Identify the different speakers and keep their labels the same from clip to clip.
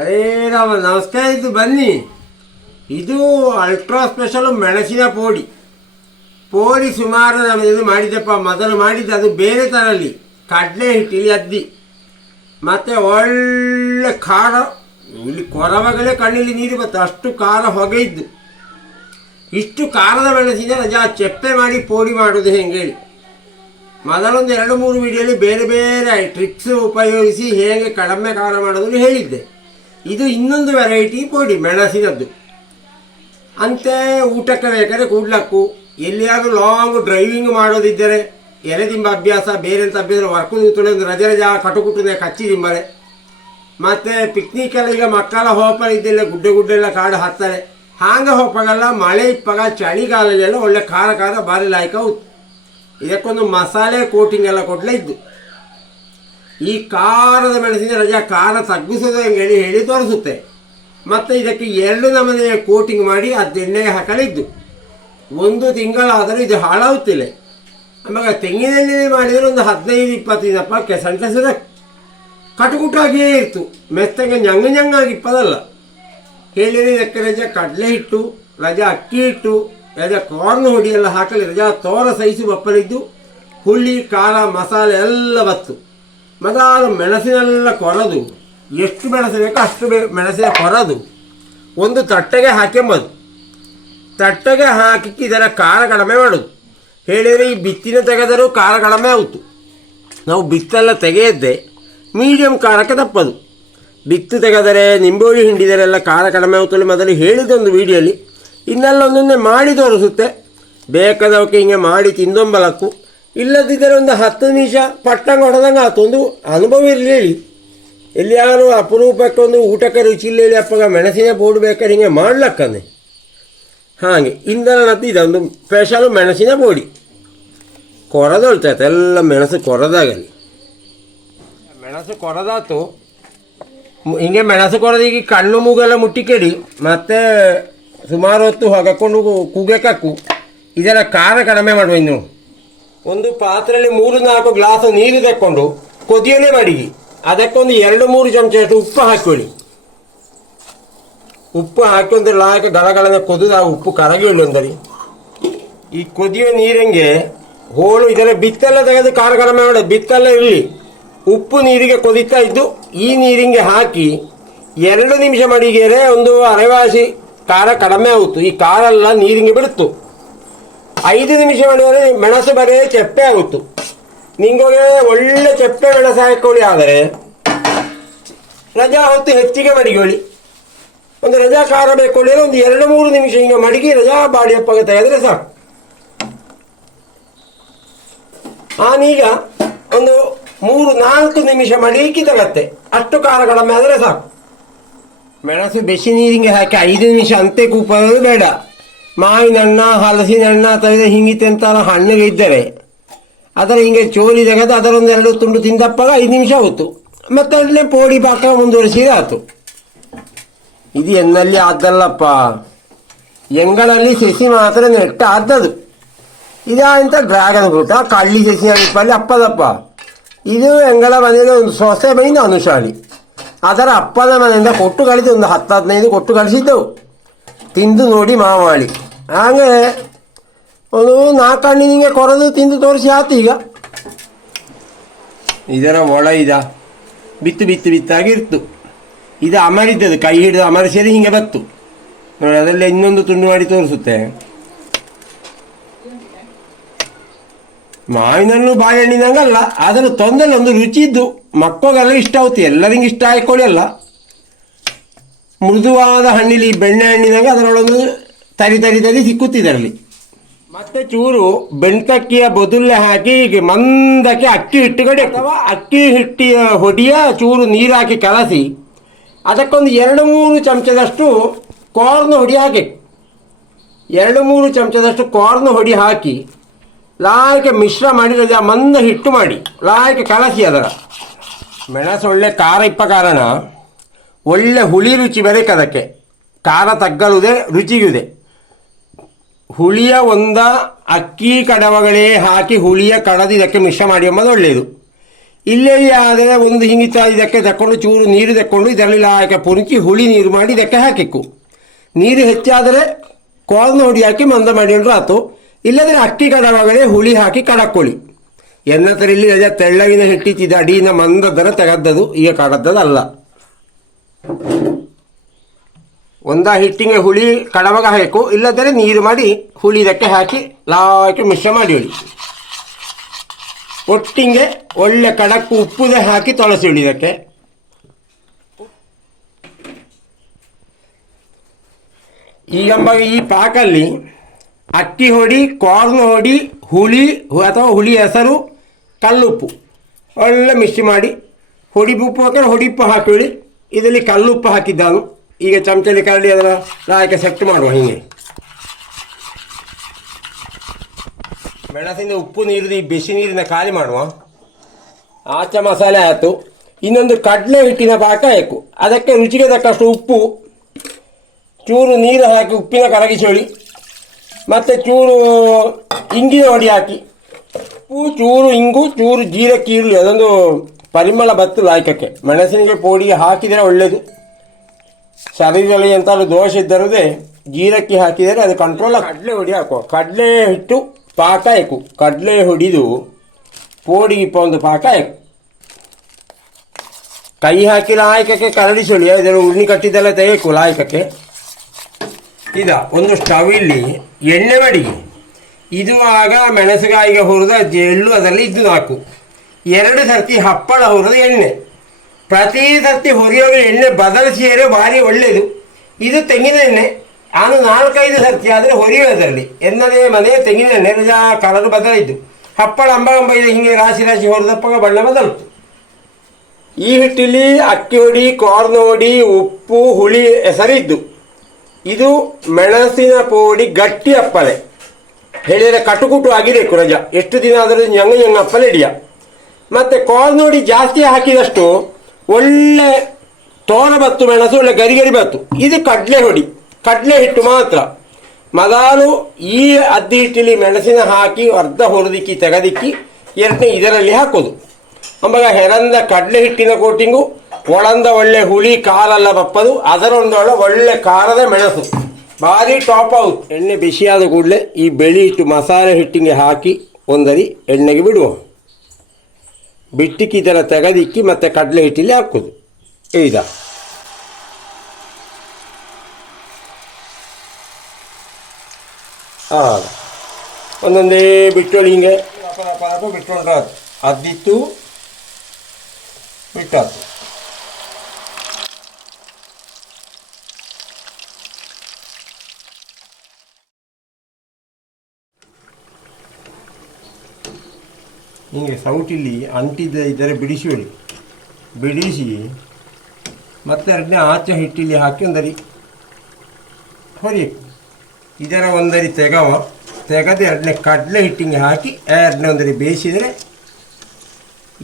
Speaker 1: ಅರೇ ರಾಮ ನಮಸ್ಕಾರ ಇದು ಬನ್ನಿ. ಇದು ಅಲ್ಟ್ರಾ ಸ್ಪೆಷಲ್ ಮೆಣಸಿನ ಪೋಡಿ. ಪೋಡಿ ಸುಮಾರು ನಾನು ಇದು ಮಾಡಿದ್ದೆಪ್ಪ. ಮೊದಲು ಮಾಡಿದ್ದೆ ಅದು ಬೇರೆ ಥರಲ್ಲಿ ಕಡಲೆ ಹಿಟ್ಟಿಲಿ ಅದ್ದಿ. ಮತ್ತು ಒಳ್ಳೆ ಖಾರ, ಇಲ್ಲಿ ಕೊರವಾಗಲೇ ಕಣ್ಣಲ್ಲಿ ನೀರು ಬತ್ತು ಅಷ್ಟು ಖಾರ ಹೊಗೆ ಇದ್ದು. ಇಷ್ಟು ಖಾರದ ಮೆಣಸಿನ ರಜಾ ಚೆಪ್ಪೆ ಮಾಡಿ ಪೋಡಿ ಮಾಡೋದು ಹೆಂಗೆ ಹೇಳಿ. ಮೊದಲೊಂದು ಎರಡು ಮೂರು ವಿಡಿಯೋಲಿ ಬೇರೆ ಬೇರೆ ಟ್ರಿಕ್ಸ್ ಉಪಯೋಗಿಸಿ ಹೇಗೆ ಕಡಿಮೆ ಖಾರ ಮಾಡೋದು ಹೇಳಿದ್ದೆ. ಇದು ಇನ್ನೊಂದು ವೆರೈಟಿ ಪೋಡಿ, ಮೆಣಸಿನದ್ದು. ಅಂತೆ ಊಟಕ್ಕೆ ಬೇಕಾದ್ರೆ ಕೂಡ್ಲಕ್ಕು. ಎಲ್ಲಿಯಾದರೂ ಲಾಂಗ್ ಡ್ರೈವಿಂಗ್ ಮಾಡೋದಿದ್ದರೆ ಎಲೆ ದಿಂಬ ಅಭ್ಯಾಸ, ಬೇರೆ ಅಂತ ಅಭ್ಯಾಸ, ವರ್ಕು ತುಳಿ ಒಂದು ರಜೆ ರಜಾ ಕಟುಕುಟುನೆ ಕಚ್ಚಿ ದಿಂಬರೆ ಮತ್ತು ಪಿಕ್ನಿಕ್ಕೆಲ್ಲ ಈಗ ಮಕ್ಕಳ ಹೋಪ ಗುಡ್ಡ ಗುಡ್ಡ ಗುಡ್ಡೆಲ್ಲ ಕಾಡು ಹತ್ತಾರೆ. ಹಾಂಗೆ ಹೋಪಾಗಲ್ಲ ಮಳೆ ಇಪ್ಪಾಗ ಚಳಿಗಾಲದಲ್ಲೆಲ್ಲ ಒಳ್ಳೆ ಖಾರ ಖಾರ ಭಾರಿ ಲಾಯ್ಕ ಇದಕ್ಕೊಂದು ಮಸಾಲೆ ಕೋಟಿಂಗ್ ಎಲ್ಲ ಕೊಡಲೇ ಇದ್ದು. ಈ ಕಾರದ ಮೆಣಸಿನ ರಜಾ ಕಾರ ತಗ್ಗಿಸೋದು ಹೆಂಗೆ ಹೇಳಿ ಹೇಳಿ ತೋರಿಸುತ್ತೆ. ಮತ್ತು ಇದಕ್ಕೆ ಎರಡು ನಮೂನೆಯ ಕೋಟಿಂಗ್ ಮಾಡಿ ಅದು ಎಣ್ಣೆಗೆ ಹಾಕಲಿದ್ದು. ಒಂದು ತಿಂಗಳಾದರೂ ಇದು ಹಾಳಾಗುತ್ತಿಲ್ಲ. ಆಮೇಲೆ ತೆಂಗಿನೆಣ್ಣೆ ಮಾಡಿದರೆ ಒಂದು ಹದಿನೈದು, ಇಪ್ಪತ್ತು ದಿನಪ್ಪ ಕೆಸಂಟಸದ ಕಟುಕುಟಾಗಿಯೇ ಇರ್ತು ಮೆತ್ತಗೆ ಜಂಗ ಜಂಗಾಗಿ ಇಪ್ಪದಲ್ಲ. ಹೇಳಿದರೆ ಇದಕ್ಕೆ ರಜಾ ಕಡಲೆ ಹಿಟ್ಟು, ರಜಾ ಅಕ್ಕಿ ಹಿಟ್ಟು, ರಜಾ ಕಾರ್ನ್ ಹೊಡಿಯೆಲ್ಲ ಹಾಕಲಿ, ರಜಾ ತೋರ ಸೈಸು ಬಪ್ಪಲಿದ್ದು, ಹುಳಿ, ಖಾರ, ಮಸಾಲೆ ಎಲ್ಲ ಬತ್ತು. ಮೊದಲು ಮೆಣಸಿನೆಲ್ಲ ಕೊರದು. ಎಷ್ಟು ಮೆಣಸು ಬೇಕೋ ಅಷ್ಟು ಬೇ ಮೆಣಸಿನ ಕೊರದು. ಒಂದು ತಟ್ಟೆಗೆ ಹಾಕೆಂಬದು. ತಟ್ಟೆಗೆ ಹಾಕಿ ಇದರ ಖಾರ ಕಡಿಮೆ ಮಾಡೋದು. ಹೇಳಿದರೆ ಈ ಬಿತ್ತಿನ ತೆಗೆದರೂ ಖಾರ ಕಡಿಮೆ ಆಯಿತು ನಾವು ಬಿತ್ತೆಲ್ಲ ತೆಗೆಯದ್ದೆ ಮೀಡಿಯಂ ಖಾರಕ್ಕೆ ತಪ್ಪದು. ಬಿತ್ತು ತೆಗೆದರೆ ನಿಂಬೋಳಿ ಹಿಂಡಿದರೆಲ್ಲ ಖಾರ ಕಡಿಮೆ ಆಗುತ್ತಲ್ಲ ಮೊದಲು ಹೇಳಿದ್ದೊಂದು ವಿಡಿಯೋಲಿ. ಇನ್ನೆಲ್ಲ ಒಂದೊಂದೇ ಮಾಡಿ ತೋರಿಸುತ್ತೆ. ಬೇಕಾದವಕ್ಕೆ ಹಿಂಗೆ ಮಾಡಿ ತಿಂದೊಂಬಲಕ್ಕು. ಇಲ್ಲದಿದ್ದರೆ ಒಂದು ಹತ್ತು ನಿಮಿಷ ಪಟ್ಟಂಗೆ ಹೊಡೆದಂಗೆ ಆಯ್ತು ಒಂದು ಅನುಭವ ಇರಲಿ ಹೇಳಿ. ಅಪರೂಪಕ್ಕೆ ಒಂದು ಊಟಕ್ಕೆ ರುಚಿ ಇಲ್ಲ ಹೇಳಿ, ಅಪ್ಪಗ ಮೆಣಸಿನ ಬೋರ್ಡ್ ಬೇಕಾದ್ರೆ ಹಿಂಗೆ ಮಾಡ್ಲಕ್ಕನೆ ಹಾಗೆ ಇಂಧನದ್ದು ಇದೆ, ಒಂದು ಸ್ಪೆಷಲ್ ಮೆಣಸಿನ ಬೋಡಿ ಕೊರದೊಳ್ತೈತೆ ಎಲ್ಲ ಮೆಣಸು ಕೊರದಾಗಲಿ. ಮೆಣಸು ಕೊರದಾತು. ಹಿಂಗೆ ಮೆಣಸು ಕೊರದು ಈಗ ಕಣ್ಣು ಮೂಗೆಲ್ಲ ಮುಟ್ಟಿಕೆಡಿ, ಮತ್ತೆ ಸುಮಾರು ಹೊತ್ತು ಹೊಗಕೊಂಡು ಕೂಗಕ್ಕಾಕು ಇದೆಲ್ಲ ಖಾರ ಕಡಿಮೆ ಮಾಡುವ ಇನ್ನು. ಒಂದು ಪಾತ್ರೆಯಲ್ಲಿ ಮೂರು ನಾಲ್ಕು ಗ್ಲಾಸ್ ನೀರು ತಕ್ಕೊಂಡು ಕೊದಿಯಲೇ ಮಾಡಿ ಅದಕ್ಕೊಂದು ಎರಡು ಮೂರು ಚಮಚ ಉಪ್ಪು ಹಾಕೊಳ್ಳಿ ಉಪ್ಪು ಹಾಕೊಂಡ್ರೆ ಲಾಯಕ ದಳಗಳನ್ನು ಕೊದುದ, ಆ ಉಪ್ಪು ಕರಗಿ ಅಂದರೆ ಈ ಕೊದಿಯೋ ನೀರಂಗೆ ಹೋಳು ಇದರ ಬಿತ್ತೆಲ್ಲ ತೆಗೆದು ಖಾರ ಕಡಿಮೆ ಮಾಡಿ, ಬಿತ್ತೆಲ್ಲ ಇರಲಿ. ಉಪ್ಪು ನೀರಿಗೆ ಕೊದಿತಾ ಇದ್ದು ಈ ನೀರಿಗೆ ಹಾಕಿ ಎರಡು ನಿಮಿಷ ಮಡಿಗೆರೆ ಒಂದು ಅರೆವಾಸಿ ಖಾರ ಕಡಿಮೆ ಆಗುತ್ತು. ಈ ಖಾರ ಎಲ್ಲ ನೀರಿಗೆ ಬಿಡುತ್ತು. ಐದು ನಿಮಿಷ ಮಾಡಿದರೆ ಮೆಣಸು ಬರೀ ಚಪ್ಪೆ ಆಗುತ್ತು. ನಿಂಗೆ ಒಳ್ಳೆ ಚಪ್ಪೆ ಮೆಣಸು ಹಾಕೊಳ್ಳಿ ಆದರೆ ರಜಾ ಹೊತ್ತು ಹೆಚ್ಚಿಗೆ ಮಡಿಗೊಳ್ಳಿ ಒಂದು ರಜಾ ಖಾರ ಬೇಕು ಹೇಳಿದ್ರೆ ಒಂದು ಎರಡು ಮೂರು ನಿಮಿಷ ಹಿಂಗೆ ಮಡಗಿ ರಜಾ ಬಾಡಿ ಅಪ್ಪ ತೆಗೆದ್ರೆ ಸಾಕು. ನಾನೀಗ ಒಂದು ಮೂರು ನಾಲ್ಕು ನಿಮಿಷ ಮಡಿಕಿ ತಗತ್ತೆ. ಅಷ್ಟು ಖಾರ ಮೇಲೆ ಸಾಕು. ಮೆಣಸು ಬಿಸಿ ನೀರಿಗೆ ಹಾಕಿ ಐದು ನಿಮಿಷ ಅಂತೆ ಕೂಪೋದು ಬೇಡ. ಮಾವಿನ ಹಣ್ಣ ಹಲಸಿನ ಹಣ್ಣ ತೆಗೆದು ಹಿಂಗಿತೆಂತ ಹಣ್ಣಿಗೆ ಇದ್ದರೆ ಅದರ ಹಿಂಗೆ ಚೋಲಿ ತೆಗೆದು ಅದರೊಂದು ಎರಡು ತುಂಡು ತಿಂದಪ್ಪಾಗ ಐದು ನಿಮಿಷ ಹೋಯ್ತು. ಮತ್ತೆ ಅಲ್ಲೇ ಪೋಡಿ ಪಾಕ ಮುಂದುವರಿಸಿದ ಆಯ್ತು ಇದು ಎನ್ನಲ್ಲಿ ಆದ್ದಲ್ಲಪ್ಪ. ಎಂಗಳಲ್ಲಿ ಸಸಿ ಮಾತ್ರ ನೆಟ್ಟ ಆದ್ದದು. ಇದಂತ ಡ್ರ್ಯಾಗನ್ ಫ್ರೂಟ ಕಳ್ಳಿ ಸಸಿ ಅಲ್ಲಿ ಅಪ್ಪದಪ್ಪ. ಇದು ಎಂಗಳ ಮನೆಯಲ್ಲಿ ಒಂದು ಸೊಸೆ ಬೈನ ಅನುಶಾಲಿ ಅದರ ಅಪ್ಪದ ಮನೆಯಿಂದ ಕೊಟ್ಟು ಕಳಿಸಿ, ಒಂದು ಹತ್ತು ಹದಿನೈದು ಕೊಟ್ಟು ಕಳಿಸಿದ್ದೆವು. ತಿಂದು ನೋಡಿ ಮಾವಾಳಿ. ಹಾಗೆ ಒಂದು ನಾಲ್ಕು ಹಣ್ಣಿನಿಗೆ ಕೊರದು ತಿಂದು ತೋರಿಸಿ ಆತು ಈಗ. ಇದರ ಒಳ ಇದ. ಬಿತ್ತು ಬಿತ್ತು ಬಿತ್ತಾಗಿರ್ತು ಇದು ಅಮರಿದ್ದದು ಕೈ ಹಿಡಿದು ಅಮರಿಸಿದ್ರೆ ಹಿಂಗೆ ಬತ್ತು. ನೋಡಿ ಅದೆಲ್ಲ ಇನ್ನೊಂದು ತುಂಡು ಮಾಡಿ ತೋರಿಸುತ್ತೆ. ಮಾವಿನಣ್ಣು ಬಾಳೆಹಣ್ಣಿನಂಗಲ್ಲ ಅದರ ತೊಂದರೆ ಒಂದು ರುಚಿ ಇದ್ದು ಮಕ್ಕಳಿಗೆಲ್ಲ ಇಷ್ಟ ಆಗುತ್ತೆ. ಎಲ್ಲರಿಗೂ ಇಷ್ಟ ಆಯ್ಕೊಳ್ಳಿ ಅಲ್ಲ. ಮೃದುವಾದ ಹಣ್ಣಿಲಿ ಬೆಣ್ಣೆ ಹಣ್ಣಿನಾಗ ಅದರೊಳಗೆ ತರಿ ತರಿ ತರಿ ಸಿಕ್ಕುತ್ತಿದ್ದರಲ್ಲಿ ಮತ್ತೆ ಚೂರು ಬೆಣ್ತಕ್ಕಿಯ ಬದುಲ್ಲೆ ಹಾಕಿ ಹೀಗೆ ಮಂದಕ್ಕೆ ಅಕ್ಕಿ ಹಿಟ್ಟು ಕಡೆ ಅಥವಾ ಅಕ್ಕಿ ಹಿಟ್ಟಿಯ ಹೊಡಿಯ ಚೂರು ನೀರು ಹಾಕಿ ಕಲಸಿ ಅದಕ್ಕೊಂದು ಎರಡು ಮೂರು ಚಮಚದಷ್ಟು ಕಾರ್ನ್ ಹೊಡಿ ಹಾಕಿ. ಎರಡು ಮೂರು ಚಮಚದಷ್ಟು ಕಾರ್ನ್ ಹೊಡಿ ಹಾಕಿ ಲಾಯಕ್ಕೆ ಮಿಶ್ರ ಮಾಡಿ ಮಂದ ಹಿಟ್ಟು ಮಾಡಿ, ಲಾಯಕ್ಕೆ ಕಲಸಿ ಅದರ. ಮೆಣಸು ಒಳ್ಳೆ ಖಾರ ಇಪ್ಪ ಕಾರಣ. ಒಳ್ಳೆ ಹುಳಿ ರುಚಿ ಅದಕ್ಕೆ. ಖಾರ ತಗ್ಗಲುದೆ ರುಚಿಗುದೆ ಹುಳಿಯ ಒಂದ ಅಕ್ಕಿ ಕಡವಗಳೇ ಹಾಕಿ ಹುಳಿಯ ಕಡದು ಇದಕ್ಕೆ ಮಿಶ್ರ ಮಾಡಿ ಎಂಬುದು ಒಳ್ಳೆಯದು. ಇಲ್ಲೇ ಆದರೆ ಒಂದು ಹಿಂಗಿತ ಇದಕ್ಕೆ ತಕ್ಕೊಂಡು ಚೂರು ನೀರು ತಕ್ಕೊಂಡು ಇದರಲ್ಲಿ ಹಾಕಿ ಪುರುಚಿ ಹುಳಿ ನೀರು ಮಾಡಿ ಇದಕ್ಕೆ ಹಾಕಿಕ್ಕು. ನೀರು ಹೆಚ್ಚಾದರೆ ಕೋಲ್ನ ಹುಡಿ ಹಾಕಿ ಮಂದ ಮಾಡಿ ಆತು. ಇಲ್ಲದ್ರೆ ಅಕ್ಕಿ ಕಡವಗಳೇ ಹುಳಿ ಹಾಕಿ ಕಡಕ್ಕೊಳ್ಳಿ. ಎನ್ನತರಲ್ಲಿ ಅದೇ ತೆಳ್ಳಗಿನ ಹಿಟ್ಟಿತ್ತಿದ್ದ ಅಡಿನ ಮಂದದರ ತೆಗೆದ್ದದು, ಈಗ ಕಡದ್ದದಲ್ಲ. ಒಂದ ಹಿಟ್ಟಿಗೆ ಹುಳಿ ಕಡವಾಗ ಹಾಕು ಇಲ್ಲದರೆ ನೀರು ಮಾಡಿ ಹುಳಿ ಇದಕ್ಕೆ ಹಾಕಿ ಲಾಕಿ ಮಿಶ್ರ ಮಾಡಿ ಹೇಳಿ. ಒಟ್ಟಿಗೆ ಒಳ್ಳೆ ಕಡಕ್ಕು ಉಪ್ಪುದೆ ಹಾಕಿ ತೊಳಸಿ ಹೇಳಿ ಇದಕ್ಕೆ. ಈಗಂಬ ಈ ಪಾಕಲ್ಲಿ ಅಕ್ಕಿ ಹೊಡಿ ಕಾರ್ನ್ ಹೊಡಿ, ಹುಳಿ ಅಥವಾ ಹುಳಿ ಹೆಸರು ಕಲ್ಲುಪ್ಪು. ಒಳ್ಳೆ ಮಿಕ್ಸ್ ಮಾಡಿ ಹೊಡಿ ಉಪ್ಪು ಹಾಕಿದ್ರೆ ಹೊಡಿ ಉಪ್ಪು ಇದರಲ್ಲಿ ಕಲ್ಲುಪ್ಪು ಹಾಕಿದ್ದಾನು. ಈಗ ಚಮಚಲ್ಲಿ ಕರಡಿ ಅದರ ನಾಯಕ ಸೆಟ್ ಮಾಡುವ ಹೀಗೆ. ಮೆಣಸಿನ ಉಪ್ಪು ನೀರು ಈ ಬಿಸಿ ನೀರಿನ ಖಾಲಿ ಮಾಡುವ. ಆಚೆ ಮಸಾಲೆ ಆಯಿತು. ಇನ್ನೊಂದು ಕಡಲೆ ಹಿಟ್ಟಿನ ಪಾಕ ಬೇಕು. ಅದಕ್ಕೆ ರುಚಿಗೆ ತಕ್ಕಷ್ಟು ಉಪ್ಪು, ಚೂರು ನೀರು ಹಾಕಿ ಉಪ್ಪಿನ ಕರಗಿಸೋಳಿ. ಮತ್ತು ಚೂರು ಇಂಗಿನ ಹೊಡಿ ಹಾಕಿ. ಉಪ್ಪು, ಚೂರು ಇಂಗು, ಚೂರು ಜೀರಕ್ಕೆ ಈರುಳ್ಳಿ, ಅದೊಂದು ಪರಿಮಳ ಬತ್ತು ಲಾಯ್ಕಕ್ಕೆ. ಮೆಣಸಿನಿಗೆ ಪೋಡಿ ಹಾಕಿದರೆ ಒಳ್ಳೆಯದು ಶರೀರದಲ್ಲಿ ಎಂತಾದ್ರೂ ದೋಷ ಇದ್ದರದೇ ಜೀರಕ್ಕೆ ಹಾಕಿದರೆ ಅದು ಕಂಟ್ರೋಲ್ ಕಡಲೆ ಹೊಡಿ ಹಾಕುವ. ಕಡಲೆ ಹಿಟ್ಟು ಪಾಕ ಹಾಕು ಕಡಲೆ ಹೊಡಿದು ಪೋಡಿ ಒಂದು ಪಾಕ ಹಾಕು ಕೈ ಹಾಕಿ ಲಾಯಕಕ್ಕೆ ಕರಡಿಸೋಳಿ ಅದರ ಉಣ್ಣಿ ಕಟ್ಟಿದ್ದೆಲ್ಲ ತೆಗೆಯಕು ಲಾಯಕಕ್ಕೆ. ಇದ ಒಂದು ಸ್ಟವ್ ಇಲ್ಲಿ ಎಣ್ಣೆ ಮಡಿಗೆ ಇದು ಆಗ ಮೆಣಸುಗಾಯಿಗೆ ಹುರಿದ ಎಳ್ಳು ಅದರಲ್ಲಿ ಇದ್ದು ನಾಲ್ಕು ಎರಡು ಸರ್ತಿ ಹಪ್ಪಳ ಹುರಿದ ಎಣ್ಣೆ. ಪ್ರತಿ ಸರ್ತಿ ಹುರಿಯೋಗ ಎಣ್ಣೆ ಬದಲಿಸಿದರೆ ಭಾರಿ ಒಳ್ಳೆಯದು ಇದು ತೆಂಗಿನ ಎಣ್ಣೆ. ನಾನು ನಾಲ್ಕೈದು ಸರ್ತಿ ಆದರೆ ಹೊರಿಯೋದರಲ್ಲಿ ಎನ್ನದೇ ಮನೆ ತೆಂಗಿನ ಎಣ್ಣೆ, ರಜಾ ಕಲರ್ ಬದಲಾಯಿತು ಹಪ್ಪಳ ಅಂಬ ಅಂಬ ಇದೆ, ಹೀಗೆ ರಾಶಿ ರಾಶಿ ಹೊರದಪ್ಪಗ ಬಣ್ಣ ಬದಲಿತು. ಈ ಹಿಟ್ಟಿಲಿ ಅಕ್ಕಿ ಹೊಡಿ ಕಾರ್ನೋಡಿ ಉಪ್ಪು, ಹುಳಿ ಹೆಸರಿದ್ದು. ಇದು ಮೆಣಸಿನ ಪೋಡಿ ಗಟ್ಟಿ ಅಪ್ಪಳೆ ಹೇಳಿದರೆ ಕಟುಕುಟು ಆಗಿರಬೇಕು ರಜಾ. ಎಷ್ಟು ದಿನ ಆದರೂ ಹೆಂಗ ಹೆಂಗ ಅಪ್ಪಳೆ ಹಿಡಿಯ. ಮತ್ತೆ ಕಾಲ್ ನೋಡಿ ಜಾಸ್ತಿ ಹಾಕಿದಷ್ಟು ಒಳ್ಳೆ ತೋರ ಬತ್ತು ಮೆಣಸು, ಒಳ್ಳೆ ಗರಿ ಗರಿ ಬತ್ತು. ಇದು ಕಡಲೆ ಹೊಡಿ ಕಡಲೆ ಹಿಟ್ಟು ಮಾತ್ರ. ಮೊದಲು ಈ ಅದ್ದಿ ಹಿಟ್ಟಿಲಿ ಮೆಣಸಿನ ಹಾಕಿ, ಅರ್ಧ ಹೊರದಿಕ್ಕಿ, ತೆಗೆದಿಕ್ಕಿ, ಎರಡನೇ ಇದರಲ್ಲಿ ಹಾಕೋದು. ಆವಾಗ ಹೆರಂದ ಕಡಲೆ ಹಿಟ್ಟಿನ ಕೋಟಿಂಗು, ಒಳಂದ ಒಳ್ಳೆ ಹುಳಿ, ಕಾಲೆಲ್ಲ ಬಪ್ಪದು ಅದರೊಂದೊಳ ಒಳ್ಳೆ ಖಾರದ ಮೆಣಸು. ಭಾರಿ ಟಾಪ್ ಔಟ್ ಎಣ್ಣೆ ಬಿಸಿಯಾದ ಕೂಡಲೇ ಈ ಬೆಳಿ ಹಿಟ್ಟು ಮಸಾಲೆ ಹಿಟ್ಟಿಗೆ ಹಾಕಿ ಒಂದರಿ ಎಣ್ಣೆಗೆ ಬಿಡುವ. ಬಿಟ್ಟಿಕ್ಕಿ ಇದನ್ನು ತೆಗೆದಿಕ್ಕಿ ಮತ್ತೆ ಕಡಲೆ ಹಿಟ್ಟಿಲಿ ಹಾಕೋದು. ಈಗ ಹಾಂ ಒಂದೊಂದೇ ಬಿಟ್ಟೋಳಿ ಹಿಂಗೆ. ಅಪ ಅಪ ಅಪ ಬಿಟ್ಕೊಂಡ್ರೆ ಆಯ್ತು ಅದ್ದಿತ್ತು ಬಿಟ್ಟಾತು. ಹಿಂಗೆ ಸೌಟಿಲ್ಲಿ ಅಂಟಿದ ಇದ್ದರೆ ಬಿಡಿಸಿಬಿಡಿ ಬಿಡಿಸಿ ಮತ್ತೆ ಎರಡನೇ ಆಚೆ ಹಿಟ್ಟಿಲಿ ಹಾಕಿ ಒಂದರಿ. ಹೊರಿ ಇದರ ಒಂದರಿ ತೆಗವ. ತೆಗೆದು ಎರಡನೇ ಕಡಲೆ ಹಿಟ್ಟಿಗೆ ಹಾಕಿ ಎರಡನೇ ಒಂದರಿ ಬೇಯಿಸಿದರೆ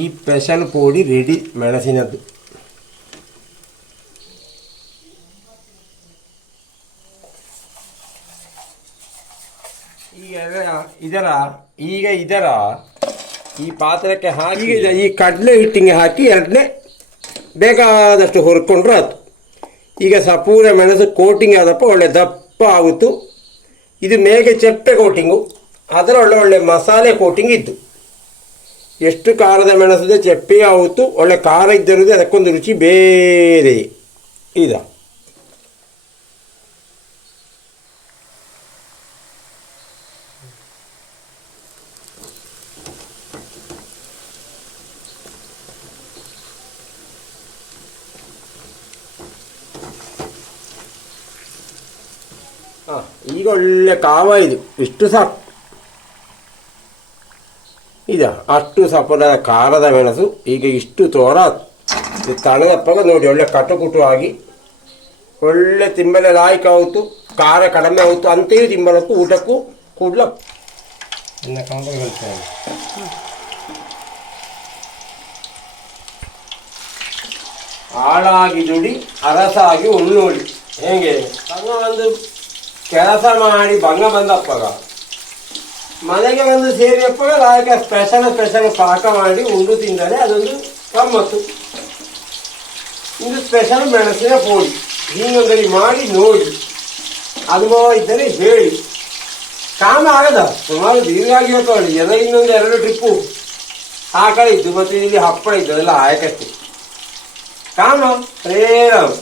Speaker 1: ಈ ಸ್ಪೆಷಲ್ ಪೋಡಿ ರೆಡಿ ಮೆಣಸಿನದ್ದು. ಈಗ ಇದರ ಈಗ ಇದರ ಈ ಪಾತ್ರಕ್ಕೆ ಹಾಕಿ. ಈ ಕಡಲೆ ಹಿಟ್ಟಿಗೆ ಹಾಕಿ ಎರಡನೇ ಬೇಕಾದಷ್ಟು ಹುರ್ಕೊಂಡ್ರೆ ಆಯ್ತು. ಈಗ ಸಪೂರ ಮೆಣಸು ಕೋಟಿಂಗ್ ಆದಪ್ಪ ಒಳ್ಳೆ ದಪ್ಪ ಆಗುತ್ತು. ಇದು ಮೇಗೆ ಚಪ್ಪೆ ಕೋಟಿಂಗು. ಅದರ ಒಳ್ಳೆ ಒಳ್ಳೆ ಮಸಾಲೆ ಕೋಟಿಂಗ್ ಇದ್ದು. ಎಷ್ಟು ಖಾರದ ಮೆಣಸಿದೆ ಚಪ್ಪೆ ಆಗುತ್ತು. ಒಳ್ಳೆ ಖಾರ ಇದ್ದಿರೋದು ಅದಕ್ಕೊಂದು ರುಚಿ ಬೇರೆ ಇದ. ಈಗ ಒಳ್ಳೆ ಕಾವ ಇದು. ಇಷ್ಟು ಸಾಕು. ಇದ, ಅಷ್ಟು ಸಪದ ಖಾರದ ಮೆಣಸು, ಈಗ ಇಷ್ಟು ತೋರ ಇದು ತಣದಪ್ಪಾಗ ನೋಡಿ, ಒಳ್ಳೆ ಕಟುಕುಟು ಆಗಿ. ಒಳ್ಳೆ ತಿಂಬಲೆ ಲಾಯ್ಕ ಆಯಿತು ಖಾರ ಕಡಿಮೆ ಆಯಿತು ಅಂತೆಯೂ ತಿಂಬಲಕ್ಕೂ ಊಟಕ್ಕೂ ಕೂಡ್ಲ. ಆಳಾಗಿ ದುಡಿ, ಅರಸಾಗಿ ಉಣ್ಣೋಡಿ ಹೇಗೆ? ಒಂದು ಕೆಲಸ ಮಾಡಿ ಭಂಗ ಬಂದಪ್ಪಗ. ಮನೆಗೆ ಒಂದು ಸೇರಿಯಪ್ಪ ಲಾಯಕ ಸ್ಪೆಷಲ್ ಸ್ಪೆಷಲ್ ಪಾಕ ಮಾಡಿ ಉಂಡು ತಿಂದರೆ ಅದೊಂದು ಗಮ್ಮತ್ತು. ಇದು ಸ್ಪೆಷಲ್ ಮೆಣಸಿನ ಪೋಡಿ. ಹೀಗೊಂದರಿ ಮಾಡಿ ನೋಡಿ. ಅನುಭವ ಇದ್ದರೆ ಹೇಳಿ. ಕಾಮ ಆಗದ? ಸುಮಾರು ದೀರ್ಘಾಗಿ ಹೋಗ್ತಾವಳಿ ಎಲ್ಲ ಇನ್ನೊಂದು ಎರಡು ಟ್ರಿಪ್ಪು ಆ ಕಡೆ ಇದ್ದು ಮತ್ತೆ ಇಲ್ಲಿ ಹಪ್ಪಳ ಇದ್ದದೆಲ್ಲ ಆಯಕಷ್ಟೇ ಕಾಮ ಶ್ರೀರಾಮ್